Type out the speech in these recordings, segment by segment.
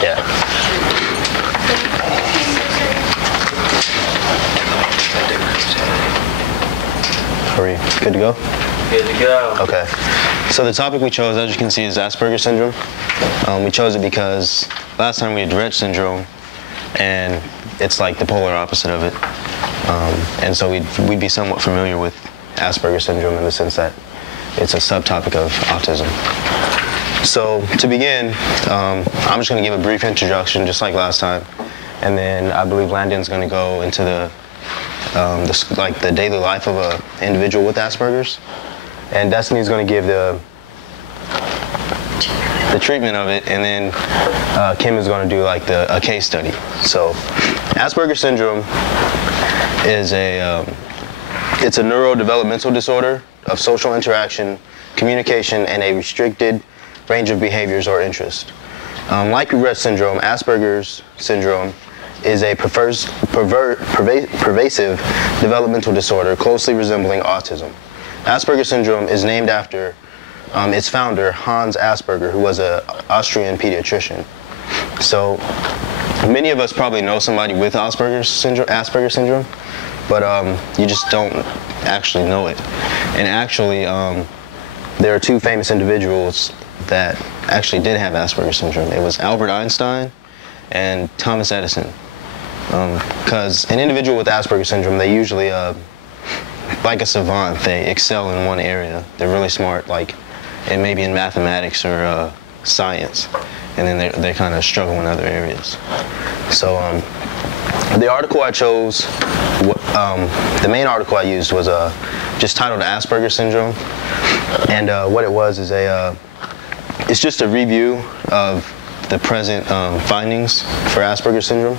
Yeah. Are we good to go? Good to go. Okay. So the topic we chose, as you can see, is Asperger's syndrome. We chose it because last time we had Rett syndrome, and it's like the polar opposite of it. And so we'd be somewhat familiar with Asperger's syndrome in the sense that it's a subtopic of autism. So to begin, I'm just going to give a brief introduction, just like last time, and then I believe Landon's going to go into the daily life of an individual with Asperger's, and Destiny's going to give the treatment of it, and then Kim is going to do like a case study. So Asperger's syndrome is it's a neurodevelopmental disorder of social interaction, communication, and a restricted range of behaviors or interests. Like Rett syndrome, Asperger's syndrome is a pervasive developmental disorder closely resembling autism. Asperger's syndrome is named after its founder, Hans Asperger, who was an Austrian pediatrician. So many of us probably know somebody with Asperger's syndrome, but you just don't actually know it. And actually, there are two famous individuals that actually did have Asperger's syndrome. It was Albert Einstein and Thomas Edison. Because an individual with Asperger's syndrome, they usually, like a savant, they excel in one area. They're really smart, like maybe in mathematics or science, and then they kind of struggle in other areas. So the article I chose, the main article I used was just titled Asperger's syndrome, and what it was is it's just a review of the present findings for Asperger's syndrome,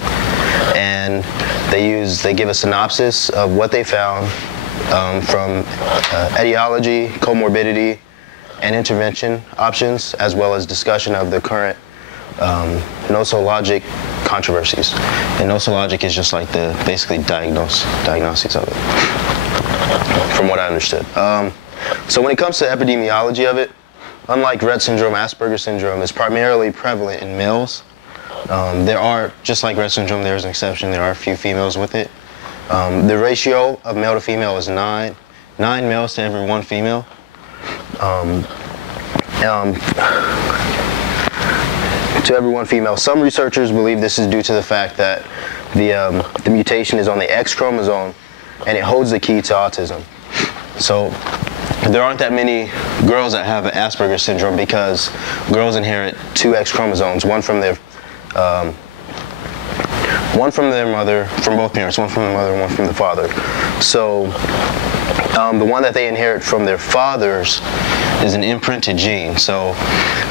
and they give a synopsis of what they found from etiology, comorbidity, and intervention options, as well as discussion of the current nosologic controversies. And nosologic is just like the basically diagnoses of it, from what I understood. So when it comes to epidemiology of it, unlike Rett syndrome, Asperger's syndrome is primarily prevalent in males. There are, just like Rett syndrome, there's an exception. There are a few females with it. The ratio of male to female is 9 males to every 1 female. To every 1 female. Some researchers believe this is due to the fact that the mutation is on the X chromosome, and it holds the key to autism. So there aren't that many girls that have Asperger's syndrome because girls inherit 2 X chromosomes, one from their mother, from both parents, one from the mother, one from the father. So the one that they inherit from their fathers is an imprinted gene. So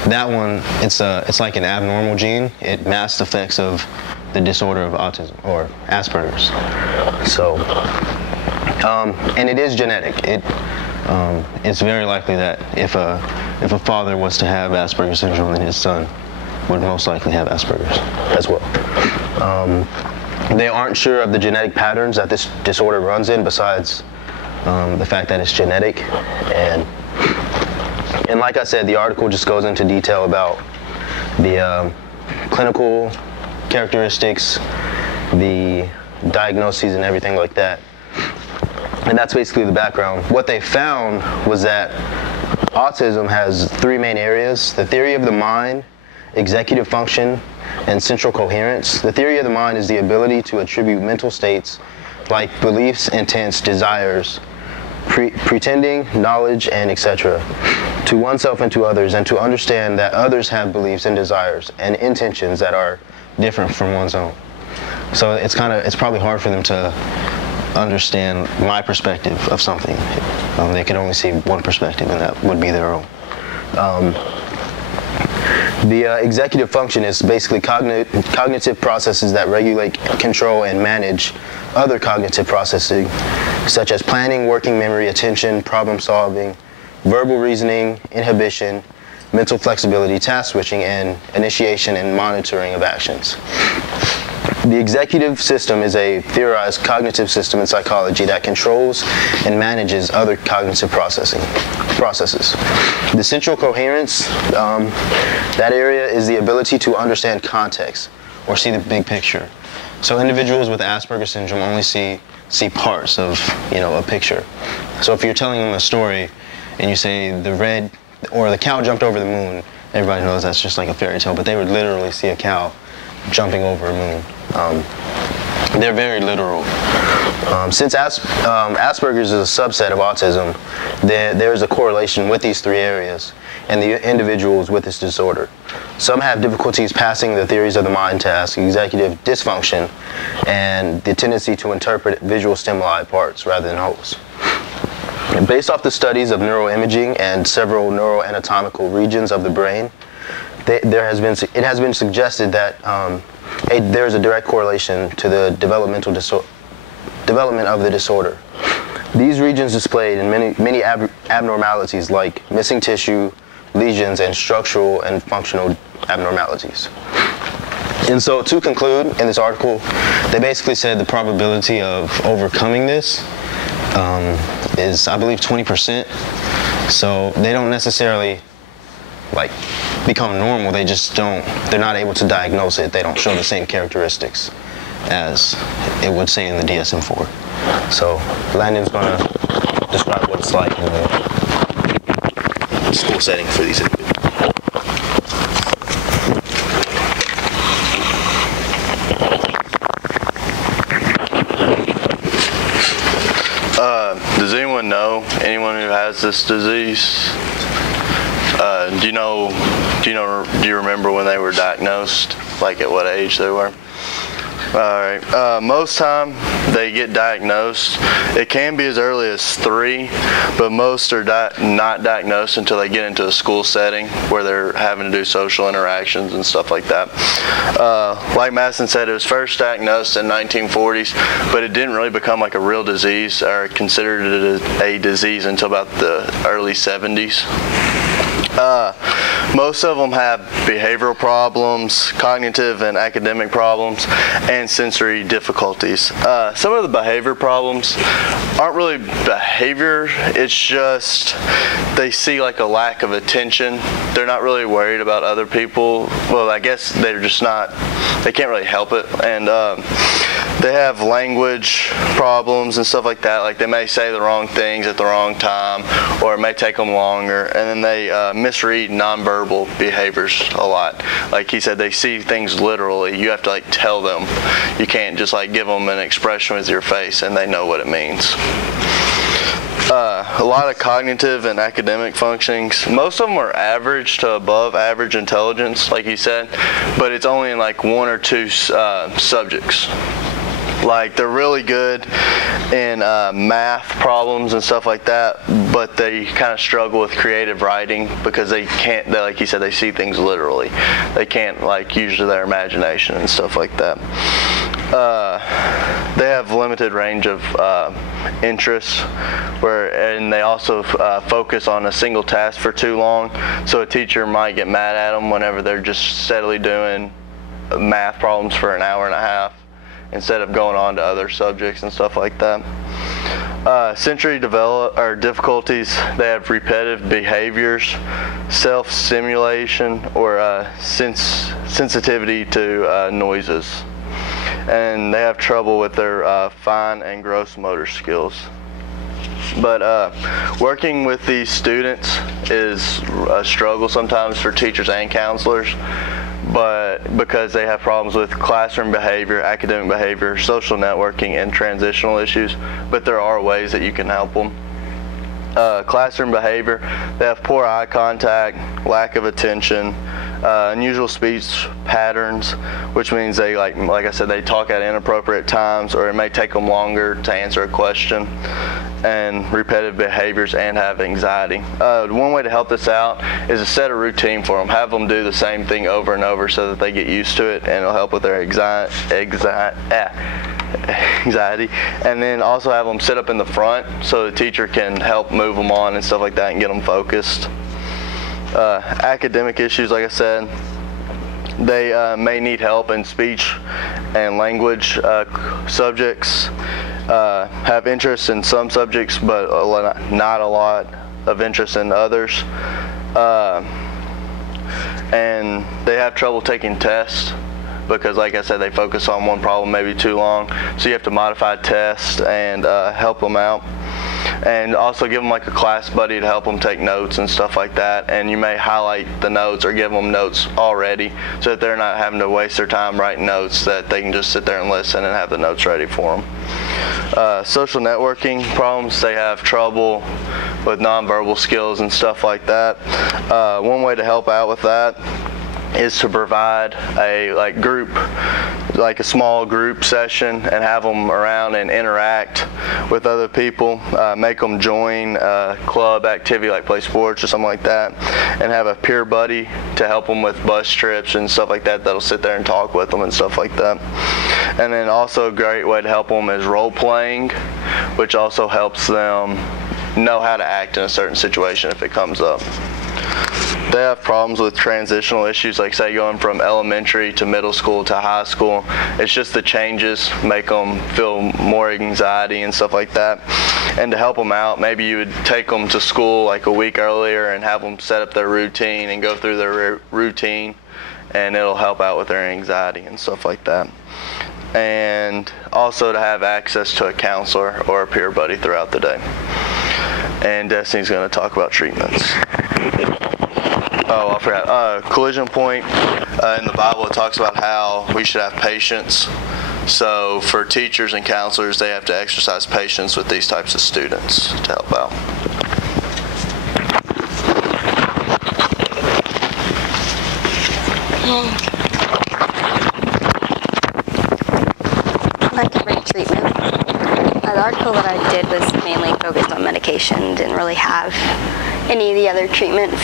that one, it's like an abnormal gene. It masks the effects of the disorder of autism or Asperger's. So, and it is genetic. It's very likely that if a father was to have Asperger's syndrome, then his son would most likely have Asperger's as well. They aren't sure of the genetic patterns that this disorder runs in, besides the fact that it's genetic. And like I said, the article just goes into detail about the clinical characteristics, the diagnoses, and everything like that. And that's basically the background. What they found was that autism has 3 main areas: the theory of the mind, executive function, and central coherence. The theory of the mind is the ability to attribute mental states like beliefs, intents, desires, pretending, knowledge, and etc. to oneself and to others, and to understand that others have beliefs and desires and intentions that are different from one's own. So it's probably hard for them to understand my perspective of something. They can only see one perspective, and that would be their own. The executive function is basically cognitive processes that regulate, control, and manage other cognitive processing, such as planning, working memory, attention, problem solving, verbal reasoning, inhibition, mental flexibility, task switching, and initiation and monitoring of actions. The executive system is a theorized cognitive system in psychology that controls and manages other cognitive processing. processes. The central coherence, that area is the ability to understand context or see the big picture. So individuals with Asperger's syndrome only see parts of, a picture. So if you're telling them a story and you say the cow jumped over the moon, everybody knows that's just like a fairy tale, but they would literally see a cow jumping over a moon. They're very literal. Since Asperger's is a subset of autism, there is a correlation with these three areas and the individuals with this disorder. Some have difficulties passing the theories of the mind task, executive dysfunction, and the tendency to interpret visual stimuli parts rather than wholes. And based off the studies of neuroimaging and several neuroanatomical regions of the brain, it has been suggested that there is a direct correlation to the development of the disorder. These regions displayed in many abnormalities like missing tissue, lesions, and structural and functional abnormalities. And so to conclude, in this article, they basically said the probability of overcoming this is, I believe, 20%. So they don't necessarily become normal, they're not able to diagnose it. They don't show the same characteristics as it would say in the DSM-4. So Landon's gonna describe what it's like in the school setting for these individuals. Does anyone know anyone who has this disease? Do you remember when they were diagnosed? Like at what age they were? Alright, most time they get diagnosed, it can be as early as 3, but most are not diagnosed until they get into a school setting where they're having to do social interactions and stuff like that. Like Madison said, it was first diagnosed in 1940s, but it didn't really become like a real disease or considered it a disease until about the early 70s. Most of them have behavioral problems, cognitive and academic problems, and sensory difficulties. Some of the behavior problems aren't really behavior, it's just they see like a lack of attention. They're not really worried about other people. Well, I guess they're just not, they can't really help it. And they have language problems and stuff like that. Like they may say the wrong things at the wrong time, or it may take them longer. And then they misread nonverbal behaviors a lot. Like he said, they see things literally. You have to tell them. You can't just give them an expression with your face and they know what it means. A lot of cognitive and academic functionings. Most of them are average to above average intelligence, like he said, but it's only in 1 or 2 subjects. They're really good in math problems and stuff like that, but they kind of struggle with creative writing because they can't, like you said, they see things literally. They can't use their imagination and stuff like that. They have limited range of interests, and they also focus on a single task for too long, so a teacher might get mad at them whenever they're just steadily doing math problems for an hour and a half instead of going on to other subjects and stuff like that. Sensory difficulties, they have repetitive behaviors, self-stimulation, or sensitivity to noises. And they have trouble with their fine and gross motor skills. But working with these students is a struggle sometimes for teachers and counselors, but because they have problems with classroom behavior, academic behavior, social networking, and transitional issues, but there are ways that you can help them. Classroom behavior, they have poor eye contact, lack of attention, unusual speech patterns, which means they, like I said, they talk at inappropriate times, or it may take them longer to answer a question, and repetitive behaviors, and have anxiety. One way to help this out is to set a routine for them. Have them do the same thing over and over so that they get used to it, and it'll help with their anxiety. And then also have them sit up in the front so the teacher can help move them on and stuff like that and get them focused. Academic issues, like I said, they may need help in speech and language subjects, have interest in some subjects but not a lot, of interest in others. And they have trouble taking tests because, like I said, they focus on one problem maybe too long. So you have to modify tests and help them out. And also give them like a class buddy to help them take notes and stuff like that. And you may highlight the notes or give them notes already so that they're not having to waste their time writing notes, that they can just sit there and listen and have the notes ready for them. Social networking problems, they have trouble with nonverbal skills and stuff like that. One way to help out with that is to provide a a small group session and have them around and interact with other people. Make them join a club activity like play sports or something like that, and have a peer buddy to help them with bus trips and stuff like that that'll sit there and talk with them and stuff like that. And then also a great way to help them is role playing, which also helps them know how to act in a certain situation if it comes up. They have problems with transitional issues, like say going from elementary to middle school to high school. It's just the changes make them feel more anxiety and stuff like that. And to help them out, maybe you would take them to school like a week earlier and have them set up their routine and go through their routine, and it'll help out with their anxiety and stuff like that. And also to have access to a counselor or a peer buddy throughout the day. And Destiny's going to talk about treatments. Oh, I forgot. Collision point, in the Bible it talks about how we should have patience. So for teachers and counselors, they have to exercise patience with these types of students to help out. Like every treatment. The article that I did was mainly focused on medication, didn't really have any of the other treatments.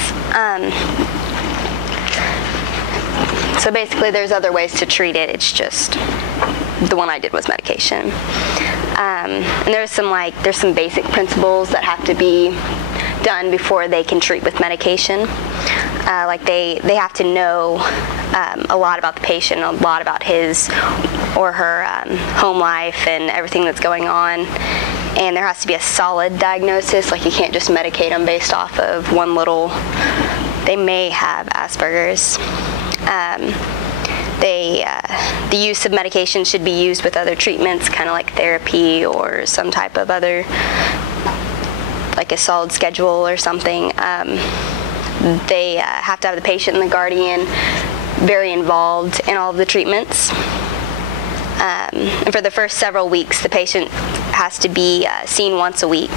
So basically there's other ways to treat it, it's just the one I did was medication. And there's some basic principles that have to be done before they can treat with medication. Like they have to know a lot about the patient, a lot about his or her home life and everything that's going on. And there has to be a solid diagnosis, like you can't just medicate them based off of one little, they may have Asperger's. The use of medication should be used with other treatments, kind of like therapy or some type of other, like a solid schedule or something. They have to have the patient and the guardian very involved in all of the treatments. And for the first several weeks, the patient has to be seen once a week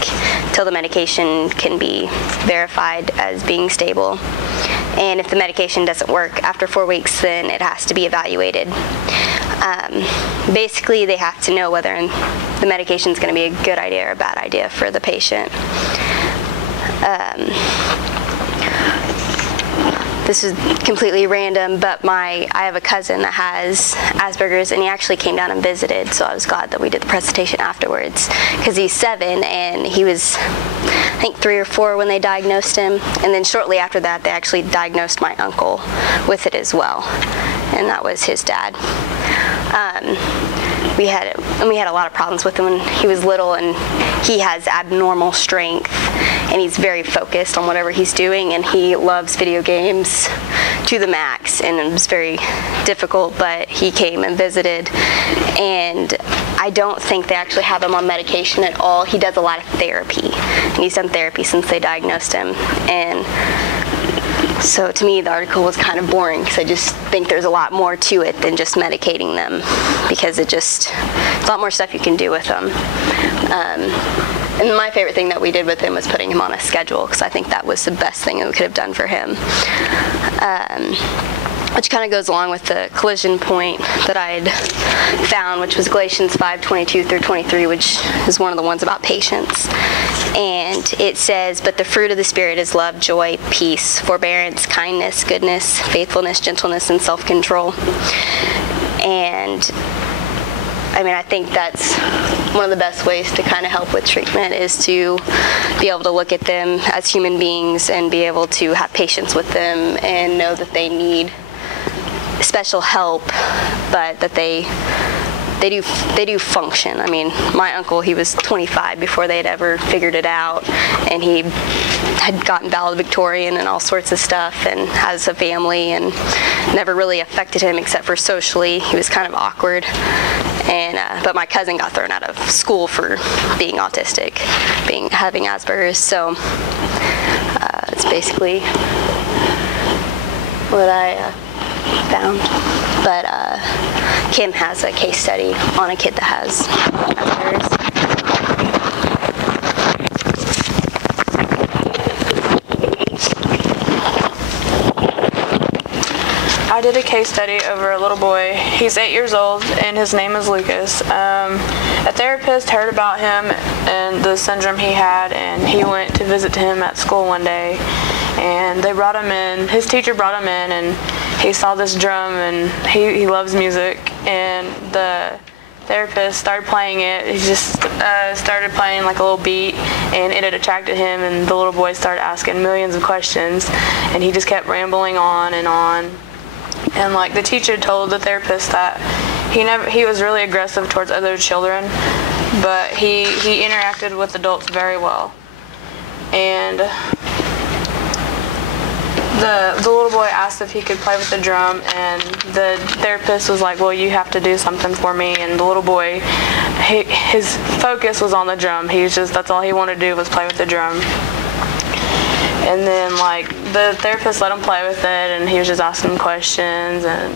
till the medication can be verified as being stable. And if the medication doesn't work after 4 weeks, then it has to be evaluated. Basically, they have to know whether the medication is going to be a good idea or a bad idea for the patient. This is completely random, but I have a cousin that has Asperger's, and he actually came down and visited, so I was glad that we did the presentation afterwards, because he's 7, and he was, I think, 3 or 4 when they diagnosed him, and then shortly after that, they actually diagnosed my uncle with it as well, and that was his dad. We had a lot of problems with him when he was little, and he has abnormal strength, and he's very focused on whatever he's doing, and he loves video games to the max, and it was very difficult, but he came and visited, and I don't think they actually have him on medication at all. He does a lot of therapy, and he's done therapy since they diagnosed him, and so to me the article was kind of boring, because I just think there's a lot more to it than just medicating them, because it's a lot more stuff you can do with them. And my favorite thing that we did with him was putting him on a schedule, because I think that was the best thing that we could have done for him. Which kind of goes along with the collision point that I'd found, which was Galatians 5:22 through 23, which is one of the ones about patience. And it says, "But the fruit of the Spirit is love, joy, peace, forbearance, kindness, goodness, faithfulness, gentleness, and self-control." And I mean, I think that's one of the best ways to kind of help with treatment, is to be able to look at them as human beings and be able to have patience with them and know that they need special help, but that they they do function. I mean, my uncle, he was 25 before they had ever figured it out, and he had gotten valedictorian and all sorts of stuff, and has a family, and never really affected him except for socially. He was kind of awkward, and but my cousin got thrown out of school for being autistic, having Asperger's. So it's basically what I found. But Kim has a case study on a kid that has Asperger's. I did a case study over a little boy. He's 8 years old, and his name is Lucas. A therapist heard about him and the syndrome he had, and he went to visit him at school one day. And they brought him in. His teacher brought him in, and he saw this drum, and he loves music. And the therapist started playing it. He just started playing like a little beat, and it had attracted him. And the little boy started asking millions of questions, and he just kept rambling on and on. And like the teacher told the therapist that he was really aggressive towards other children, but he interacted with adults very well. And the little boy asked if he could play with the drum, and the therapist was like, well, you have to do something for me. And the little boy, his focus was on the drum. That's all he wanted to do was play with the drum. And then like the therapist let him play with it, and he was just asking him questions, and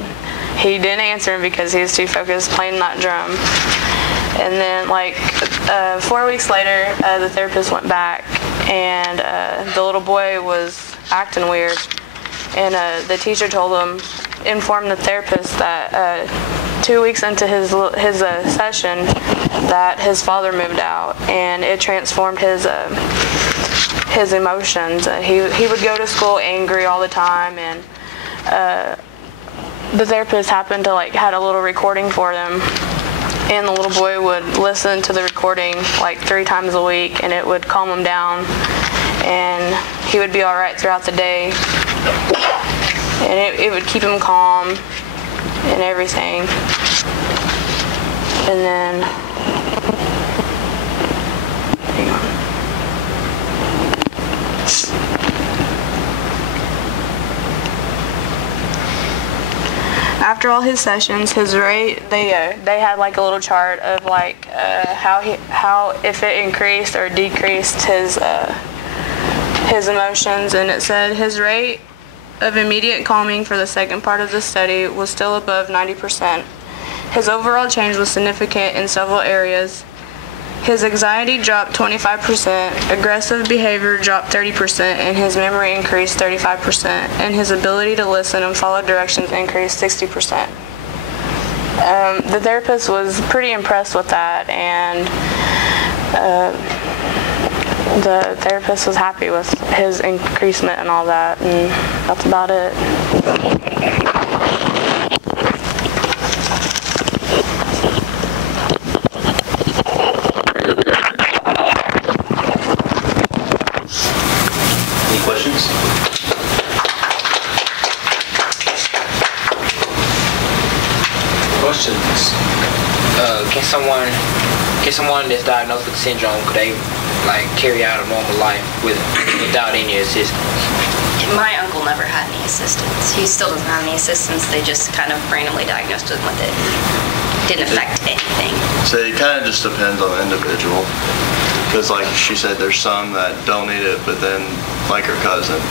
he didn't answer him because he was too focused playing that drum. And then like 4 weeks later, the therapist went back, and the little boy was acting weird, and the teacher informed the therapist that 2 weeks into his session that his father moved out, and it transformed his emotions. He would go to school angry all the time, and the therapist happened to had a little recording for them, and the little boy would listen to the recording like 3 times a week, and it would calm him down, and he would be all right throughout the day, and it would keep him calm and everything. And then hang on. After all his sessions, his rate, they had like a little chart of like how if it increased or decreased his emotions, and it said his rate of immediate calming for the second part of the study was still above 90%. His overall change was significant in several areas. His anxiety dropped 25%, aggressive behavior dropped 30%, and his memory increased 35%, and his ability to listen and follow directions increased 60%. The therapist was pretty impressed with that, and the therapist was happy with his increasement and all that, and that's about it. Questions? Can someone that's diagnosed with the syndrome, could they carry out a normal life without any assistance? My uncle never had any assistance. He still doesn't have any assistance. They just kind of randomly diagnosed him with it. Didn't affect anything. So it kind of just depends on the individual. Because like she said, there's some that don't need it, but then like her cousin,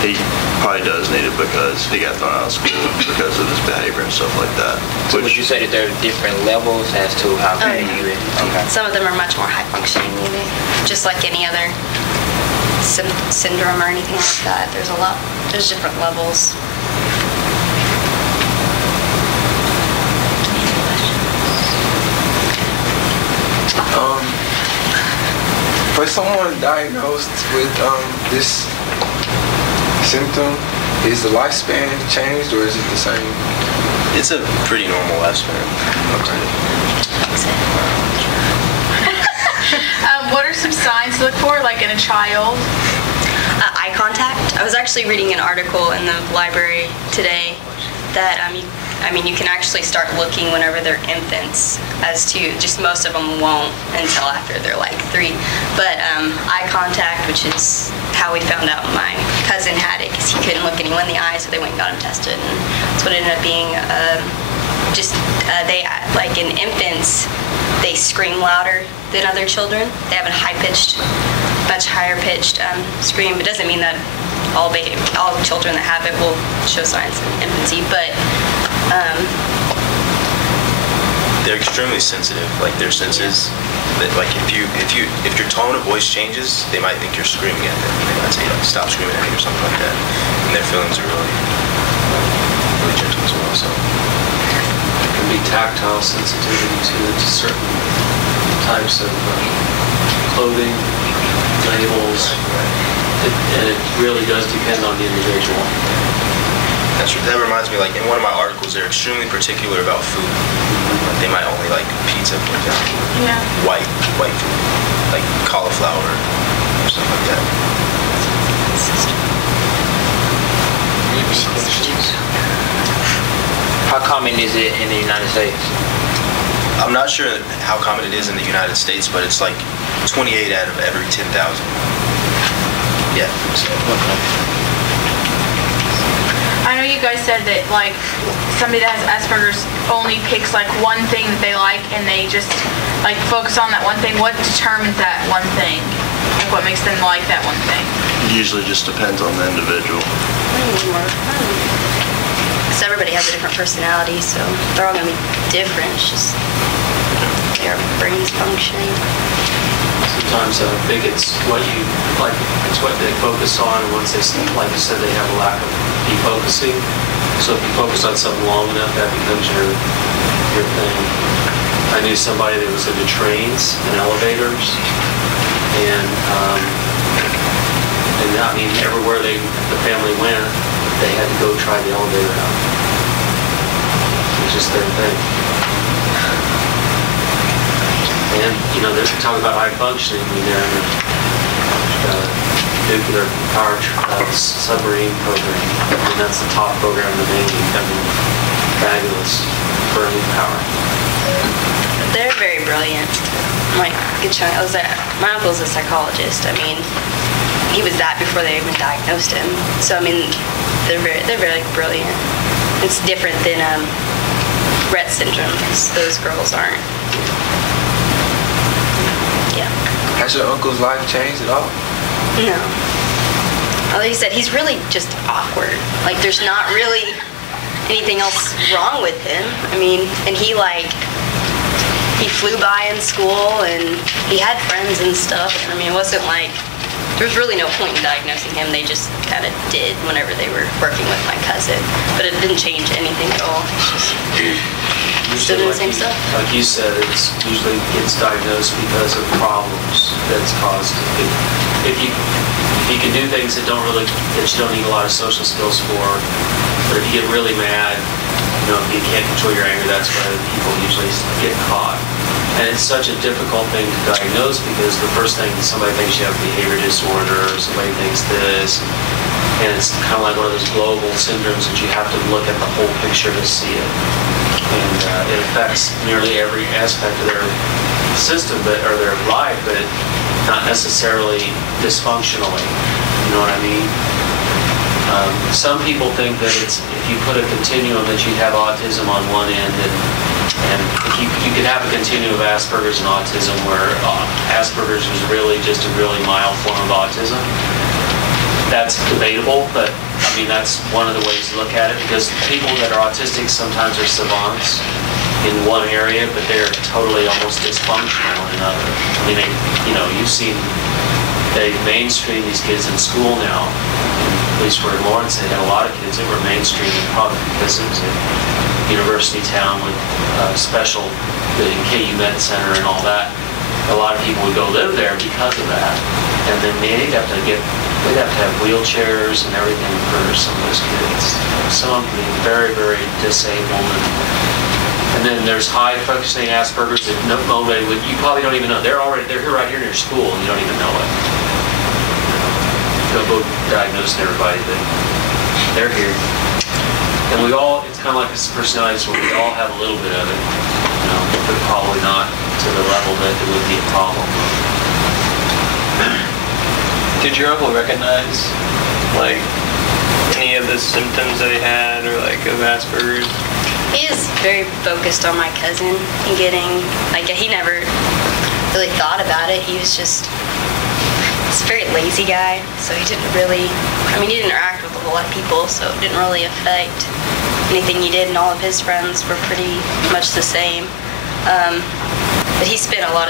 he probably does need it because he got thrown out of school because of his behavior and stuff like that. So would you say that there are different levels as to how people view it? Okay. Some of them are much more high functioning, maybe. Just like any other syndrome or anything like that. There's different levels. For someone diagnosed with this symptom, is the lifespan changed or is it the same? It's a pretty normal lifespan. Okay. What are some signs to look for, like in a child? Eye contact. I was actually reading an article in the library today that you can actually start looking whenever they're infants, as to just most of them won't until after they're like 3. But eye contact, which is how we found out my cousin had it, because he couldn't look anyone in the eye, so they went and got him tested, and that's what it ended up being. They like in infants, they scream louder than other children. They have a high-pitched, much higher-pitched scream. It doesn't mean that all children that have it will show signs in infancy, but they're extremely sensitive. Like their senses, like if your tone of voice changes, they might think you're screaming at them. They might say like, "Stop screaming at me" or something like that. And their feelings are really gentle as well. So there can be tactile sensitivity to certain types of clothing, labels. And it really does depend on the individual. That reminds me, like in one of my articles, they're extremely particular about food. Like, they might only like pizza, for example. Yeah. White food, like cauliflower or stuff like that. How common is it in the United States? I'm not sure how common it is in the United States, but it's like 28 out of every 10,000. Yeah. So. I know you guys said that like somebody that has Asperger's only picks like one thing that they like and they just like focus on that one thing. What determines that one thing? Like what makes them like that one thing? Usually just depends on the individual. Because everybody has a different personality, so they're all going to be different. It's just their brain's functioning. Sometimes I think it's what you like. It's what they focus on. And once they, like you said, they have a lack of defocusing. So if you focus on something long enough, that becomes your thing. I knew somebody that was into trains and elevators, and I mean everywhere the family went, they had to go try the elevator out. It's just their thing. And, you know, they're talking about high functioning. I mean, they're in the nuclear power submarine program. I mean, that's the top program in the Navy. I mean, fabulous burning power. They're very brilliant. My uncle's a psychologist. I mean, he was that before they even diagnosed him. So, I mean, they're very brilliant. It's different than Rett syndrome, because those girls aren't. Has your uncle's life changed at all? No. Like you said, he's really just awkward. Like, there's not really anything else wrong with him. I mean, and he flew by in school, and he had friends and stuff. I mean, it wasn't like, there was really no point in diagnosing him. They just kind of did whenever they were working with my cousin. But it didn't change anything at all. It's just still doing the same stuff. Like you said, it's usually gets diagnosed because of problems that's caused. If you can do things that you don't need a lot of social skills for, but if you get really mad, you know, if you can't control your anger, that's why people usually get caught. And it's such a difficult thing to diagnose, because the first thing somebody thinks you have behavior disorder, or somebody thinks this, and it's kind of like one of those global syndromes that you have to look at the whole picture to see it. And it affects nearly every aspect of their system, or their life, but not necessarily dysfunctionally. You know what I mean? Some people think that if you put a continuum, that you have autism on one end, and you could have a continuum of Asperger's and autism, where Asperger's is really just a really mild form of autism. That's debatable, but I mean, that's one of the ways to look at it, because people that are autistic sometimes are savants in one area, but they're totally almost dysfunctional in another. I mean, you've seen they mainstream these kids in school now. At least for Lawrence, they had a lot of kids that were mainstreamed, probably because it was a university town with special, the KU Med Center and all that. A lot of people would go live there because of that, and then they'd have to have wheelchairs and everything for some of those kids. Some of them being very, very disabled. And then there's high functioning Asperger's that nobody would, you probably don't even know. They're here right here in your school, and you don't even know it. They'll go diagnosing everybody, but they're here. And we all, it's kind of like this personality disorder. We all have a little bit of it, you know, but probably not to the level that it would be a problem. Did your uncle recognize, like, any of the symptoms that he had, or like of Asperger's? He is very focused on my cousin and getting, like, he never really thought about it. He was just, he's a very lazy guy, so he didn't really, I mean, he didn't interact with a whole lot of people, so it didn't really affect anything he did, and all of his friends were pretty much the same. But he spent a lot of